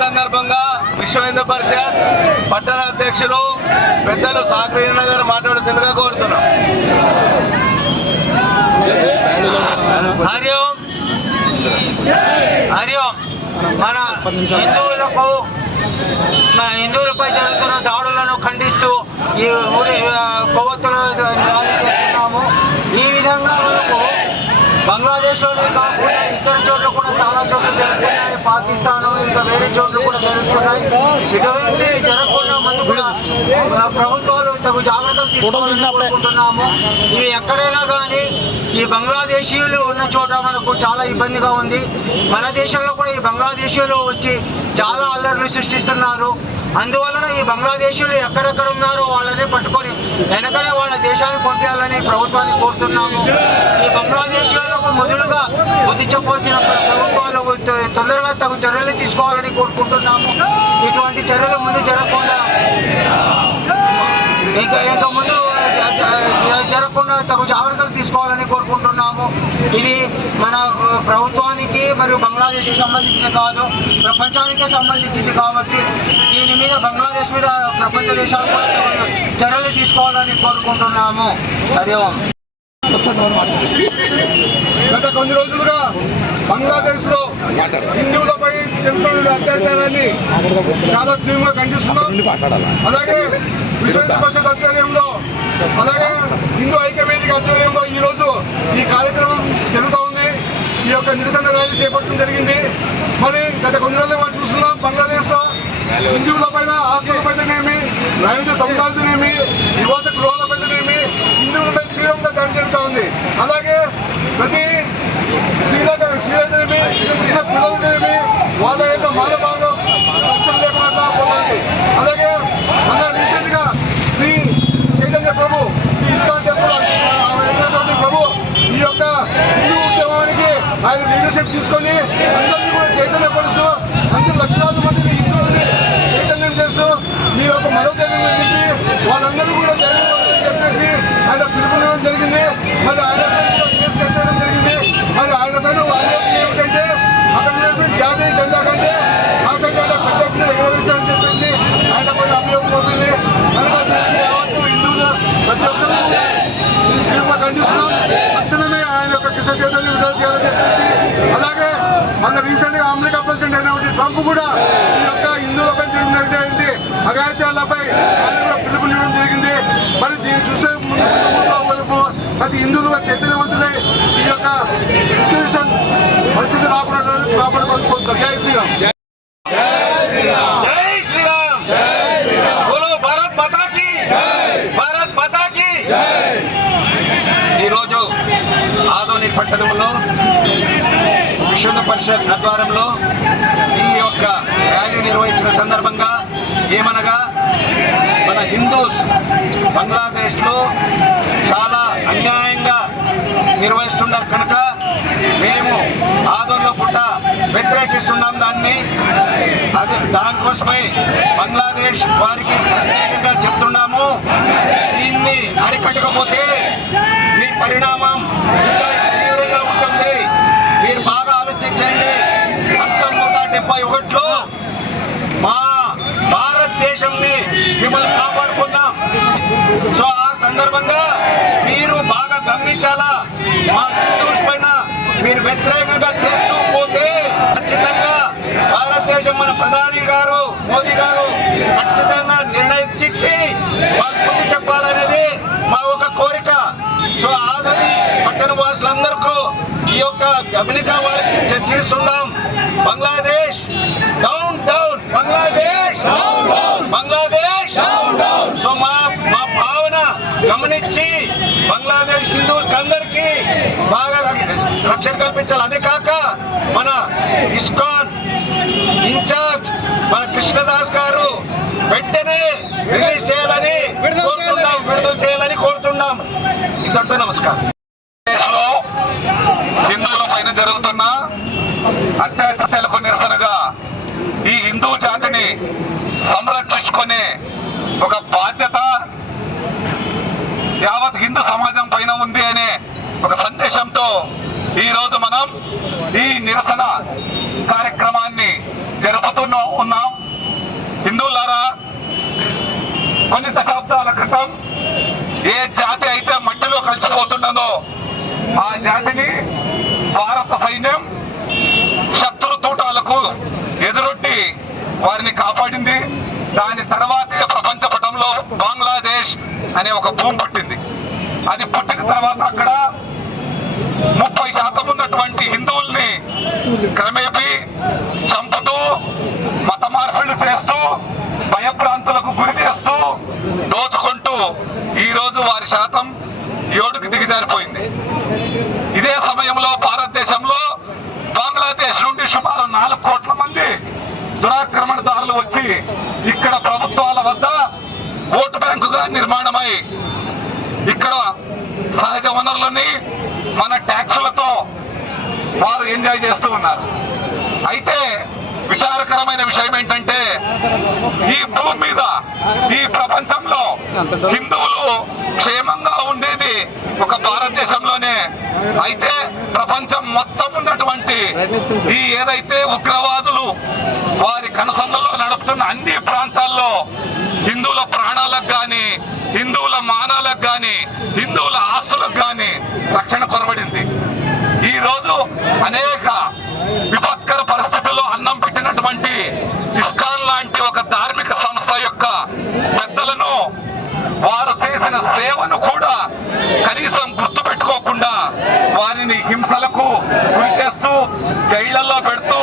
సందర్భంగా విశ్వ హిందూ పరిషత్ పట్టణ అధ్యక్షులు పెద్దలు సాకరీణ గారు మాట్లాడుతుండగా కోరుతున్నాం. హరి ఓం. హరి ఓం. మన హిందువులకు మన హిందువులపై జరుగుతున్న దాడులను ఖండిస్తూ ఈ ఊరి ఆ, కొవ్వొత్తులు ర్యాలీ చేస్తున్నాము ఈ విధంగా మనకు బంగ్లాదేశ్లోనే కాకుండా ఇతర చోట్ల కూడా చాలా చోట్ల జరుగుతున్నాయి పాకిస్తాన్ ఇంకా వేరే చోట్ల కూడా జరుగుతున్నాయి. ఇటువంటి జరగకుండా మనం కూడా ప్రభుత్వాలు తగు జాగ్రత్తలు తీసుకోవాలని కోరుకుంటున్నాము. ఇవి ఎక్కడైనా కానీ ఈ బంగ్లాదేశీయులు ఉన్న చోట మనకు చాలా ఇబ్బందిగా ఉంది. మన దేశంలో కూడా ఈ బంగ్లాదేశీయులు వచ్చి చాలా అల్లర్లు సృష్టిస్తున్నారు. అందువలన ఈ బంగ్లాదేశీయులు ఎక్కడెక్కడ ఉన్నారో వాళ్ళని పట్టుకొని వెనకనే వాళ్ళ దేశానికి పంపించాలని ప్రభుత్వాన్ని కోరుతున్నాము. మొదలుగా బుద్ధి చెప్పాల్సిన ప్రభుత్వాలు తొందరగా తగు చర్యలు తీసుకోవాలని కోరుకుంటున్నాము. ఇటువంటి చర్యలు ముందు జరగకుండా ఇంకా ఇంకా ముందు జరగకుండా తగు జాగ్రత్తలు తీసుకోవాలని కోరుకుంటున్నాము. ఇది మన ప్రభుత్వానికి మరియు బంగ్లాదేశ్ సంబంధించింది కాదు ప్రపంచానికే సంబంధించింది కాబట్టి దీని మీద బంగ్లాదేశ్ మీద ప్రపంచ దేశాలు చర్యలు తీసుకోవాలని కోరుకుంటున్నాము. హరి గత కొన్ని రోజులుగా బంగ్లాదేశ్లో హిందువులపై జరుగుతున్న అత్యాచారాన్ని చాలా తీవ్రంగా ఖండిస్తున్నాం. అలాగే విశ్వ పరిషత్ ఆధ్వర్యంలో అలాగే హిందూ ఐక్యవేదిక ఆధ్వర్యంలో ఈ రోజు ఈ కార్యక్రమం జరుగుతూ ఉంది. ఈ యొక్క నిరసన ర్యాలీ చేపట్టడం జరిగింది. మరి గత కొన్ని రోజులుగా మనం చూస్తున్నాం బంగ్లాదేశ్లో హిందువుల పైన ఆస్తులపైతేనేమి వాణిజ్య సముదాలతోనేమి నివాస గృహాలపైతేనేమి హిందువులపై తీవ్రంగా దాడి ఉంది. అలాగే ప్రతి శ్రీలంక స్త్రీలతోనేమి చిన్న పిల్లలతోనేమి వాళ్ళ యొక్క మానభాగం ట్రంప్ కూడా ఈ యొక్క హిందువులపై జరిగినటువంటి అఘాయిత్యాలపై పిలుపులు ఇవ్వడం జరిగింది. మరి దీన్ని చూస్తే ముందు ప్రతి హిందువులుగా చైతన్యవంతులై ఈ యొక్క సిచ్యువేషన్ పరిస్థితి రాకుండా కాపాడుకోవాలి జై శ్రీరామ్. భారత్ భారత్ ఈరోజు ఆధునిక పట్టణంలో విశ్వ పరిషత్ ఆధ్వర్యంలో నిర్వహించిన సందర్భంగా ఏమనగా మన హిందూస్ బంగ్లాదేశ్లో చాలా అన్యాయంగా నిర్వహిస్తున్నారు కనుక మేము ఆదోళనలో పుట్ట వ్యతిరేకిస్తున్నాం దాన్ని. అది దానికోసమై బంగ్లాదేశ్ వారికి ప్రత్యేకంగా చెప్తున్నాము దీన్ని అరికట్టకపోతే మీ పరిణామం ఇంకా తీవ్రంగా ఉంటుంది మీరు బాగా ఆలోచించండి పంతొమ్మిది వందల డెబ్బై ఒకటిలో మా భారతదేశంని మిమ్మల్ని కాపాడుకున్నాం సో ఆ సందర్భంగా మీరు బాగా గమనించాలా? మా హిందూస్ పైన మీరు వ్యతిరేకంగా చేస్తూ పోతే ఖచ్చితంగా భారతదేశం మన ప్రధాని గారు మోదీ గారు ఖచ్చితంగా నిర్ణయించి మాకు బుద్ధి చెప్పాలనేది మా ఒక కోరిక. సో ఆదరి పట్టణ వాసులందరికీ ఈ యొక్క గమనిక వారికి చర్చిస్తున్నాం. బంగ్లాదేశ్ గమనించి బంగ్లాదేశ్ హిందూస్ అందరికీ బాగా రక్షణ కల్పించాలి. అదే కాక మన ఇస్కాన్ ఇన్ఛార్జ్ మన కృష్ణదాస్ గారు వెంటనే రిలీజ్ చేయాలని కోరుతున్నాం విడుదల చేయాలని కోరుతున్నాం. ఇంతటితో నమస్కారం. హిందువుల పైన జరుగుతున్న అత్యాచారాలకు నిరసనగా ఈ హిందూ జాతిని సంరక్షించుకునే ఒక బాధ్యత సందేశంతో ఈ రోజు మనం ఈ నిరసన కార్యక్రమాన్ని జరుపుతున్నా ఉన్నాం. హిందువులారా కొన్ని దశాబ్దాల క్రితం ఏ జాతి అయితే మట్టిలో కలిసిపోతున్నదో ఆ జాతిని భారత సైన్యం శత్రు తూటాలకు ఎదురొట్టి వారిని కాపాడింది. దాని తర్వాతే ప్రపంచ పటంలో బంగ్లాదేశ్ అనే ఒక భూమి పట్టింది. అది పుట్టిన తర్వాత అక్కడ ముప్పై శాతం ఉన్నటువంటి హిందువుల్ని క్రమేపీ చంపుతూ మత మార్పులు చేస్తూ భయభ్రాంతులకు గురి చేస్తూ దోచుకుంటూ ఈరోజు వారి శాతం ఏడుకు దిగజారిపోయింది. ఇదే సమయంలో భారతదేశంలో బంగ్లాదేశ్ నుండి సుమారు నాలుగు కోట్ల మంది దురాక్రమణదారులు వచ్చి ఇక్కడ ప్రభుత్వాల వద్ద ఓటు బ్యాంకుగా నిర్మాణమై ఇక్కడ సహజ వనరులని ఎంజాయ్ చేస్తూ ఉన్నారు. అయితే విచారకరమైన విషయం ఏంటంటే ఈ భూమి మీద ఈ ప్రపంచంలో హిందువులు క్షేమంగా ఉండేది ఒక భారతదేశంలోనే. అయితే ప్రపంచం మొత్తం ఉన్నటువంటి ఈ ఏదైతే ఉగ్రవాదులు వారి కనసంలో నడుపుతున్న అన్ని ప్రాంతాల్లో హిందువుల ప్రాణాలకు కానీ హిందువుల మానాలకు కానీ హిందువుల ఆస్తులకు కానీ రక్షణ కొరబడింది ఈరోజు రోజు అనేక విపత్కర పరిస్థితుల్లో అన్నం పెట్టినటువంటి ఇస్కాన్ లాంటి ఒక ధార్మిక సంస్థ యొక్క పెద్దలను వారు చేసిన సేవను కూడా కనీసం గుర్తు పెట్టుకోకుండా వారిని హింసలకు గురి చేస్తూ జైళ్ళలో పెడుతూ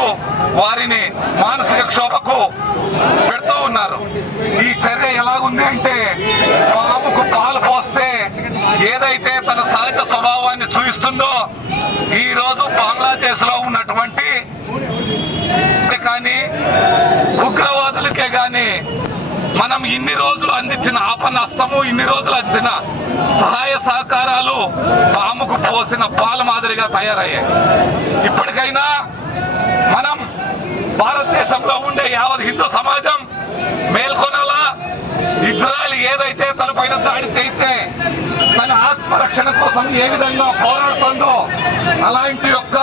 వారిని మానసిక క్షోభకు పెడుతూ ఉన్నారు. ఈ చర్య ఎలాగుంది అంటే బాబుకు పాలు పోస్తే ఏదైతే తన సహజ స్వభావాన్ని చూపిస్తుందో ఈ రోజు బంగ్లాదేశ్లో ఉన్నటువంటి కానీ ఉగ్రవాదులకే కానీ మనం ఇన్ని రోజులు అందించిన ఆపనస్తము ఇన్ని రోజులు అందిన సహాయ సహకారాలు పాముకు పోసిన పాల మాదిరిగా తయారయ్యాయి. ఇప్పటికైనా మనం భారతదేశంలో ఉండే యావత్ హిందూ సమాజం మేల్కొనాలా? ఇజ్రాయెల్ ఏదైతే తన పైన దాడి చేస్తే తన ఆత్మరక్షణ కోసం ఏ విధంగా పోరాడుతుందో అలాంటి యొక్క